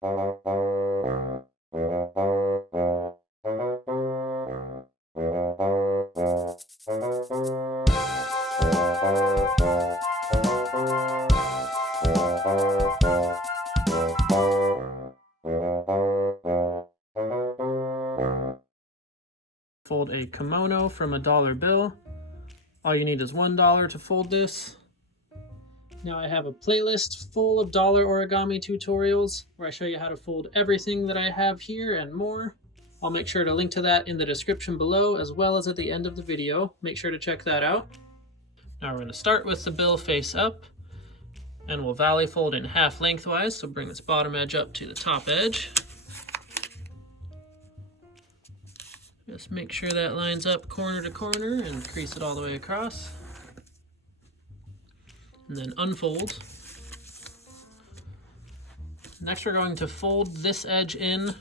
Fold a kimono from a dollar bill. All you need is $1 to fold this. Now I have a playlist full of dollar origami tutorials where I show you how to fold everything that I have here and more. I'll make sure to link to that in the description below as well as at the end of the video. Make sure to check that out. Now we're going to start with the bill face up, and we'll valley fold in half lengthwise, so bring this bottom edge up to the top edge. Just make sure that lines up corner to corner and crease it all the way across. And then unfold. Next we're going to fold this edge in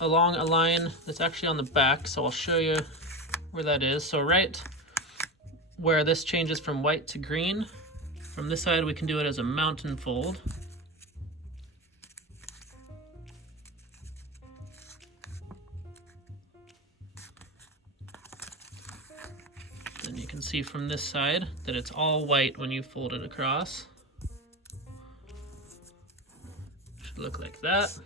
along a line that's actually on the back, so I'll show you where that is. So right where this changes from white to green, from this side we can do it as a mountain fold. Then you can see from this side that it's all white when you fold it across. Should look like that.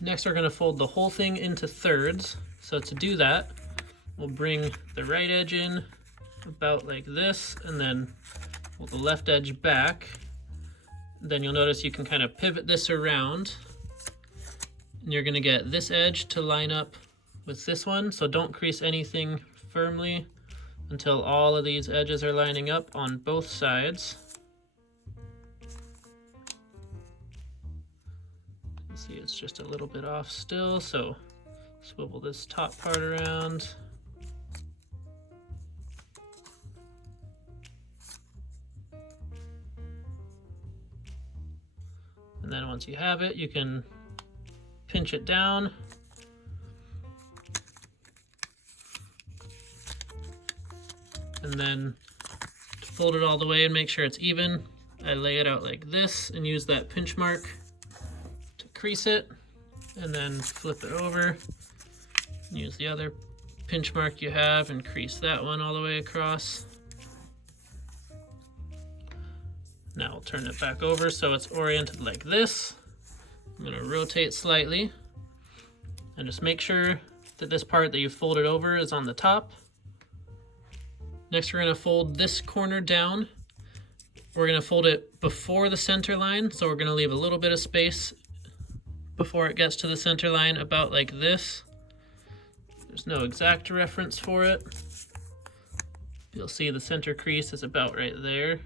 Next we're going to fold the whole thing into thirds. So to do that, we'll bring the right edge in about like this, and then pull the left edge back. Then you'll notice you can kind of pivot this around, and you're going to get this edge to line up with this one. So don't crease anything firmly until all of these edges are lining up on both sides. You can see it's just a little bit off still, so swivel this top part around. And then once you have it, you can pinch it down. And then to fold it all the way and make sure it's even, I lay it out like this and use that pinch mark to crease it, and then flip it over. Use the other pinch mark you have and crease that one all the way across. Now we'll turn it back over so it's oriented like this. I'm going to rotate slightly and just make sure that this part that you folded over is on the top. Next we're going to fold this corner down. We're going to fold it before the center line, so we're going to leave a little bit of space before it gets to the center line, about like this. There's no exact reference for it. You'll see the center crease is about right there.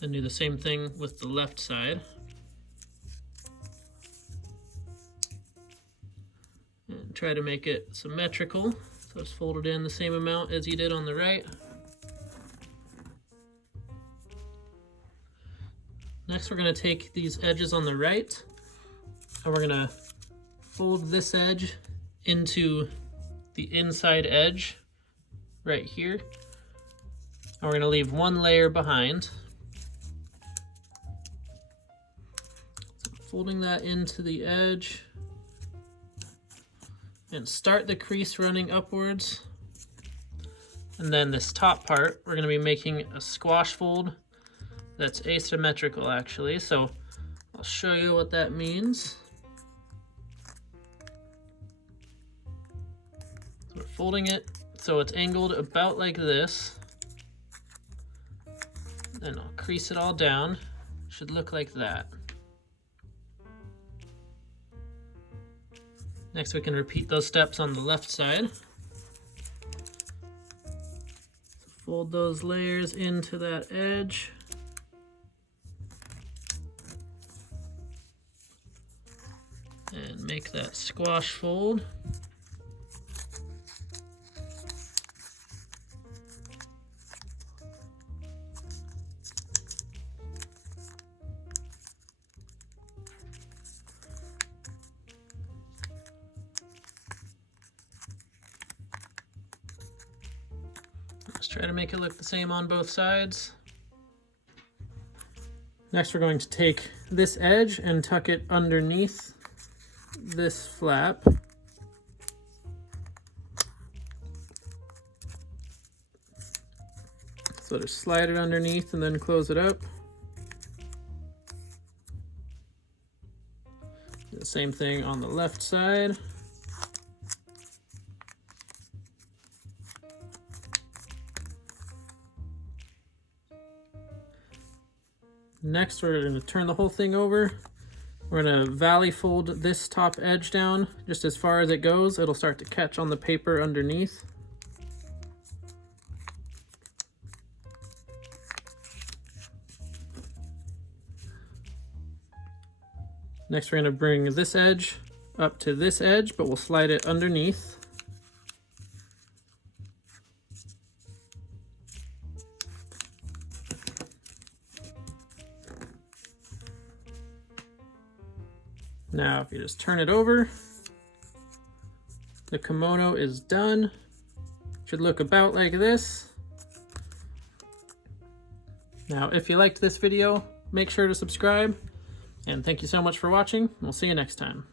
Then do the same thing with the left side. And try to make it symmetrical. So it's folded in the same amount as you did on the right. Next we're going to take these edges on the right, and we're going to fold this edge into the inside edge right here. And we're going to leave one layer behind. So folding that into the edge. And start the crease running upwards. And then this top part, we're going to be making a squash fold that's asymmetrical actually. So I'll show you what that means. So we're folding it so it's angled about like this. Then I'll crease it all down. Should look like that. Next we can repeat those steps on the left side. Fold those layers into that edge. And make that squash fold. Let's try to make it look the same on both sides. Next, we're going to take this edge and tuck it underneath this flap. So just slide it underneath and then close it up. The same thing on the left side. Next, we're going to turn the whole thing over. We're going to valley fold this top edge down just as far as it goes. It'll start to catch on the paper underneath. Next, we're going to bring this edge up to this edge, but we'll slide it underneath. Now, if you just turn it over, the kimono is done. Should look about like this. Now, if you liked this video, make sure to subscribe. And thank you so much for watching. We'll see you next time.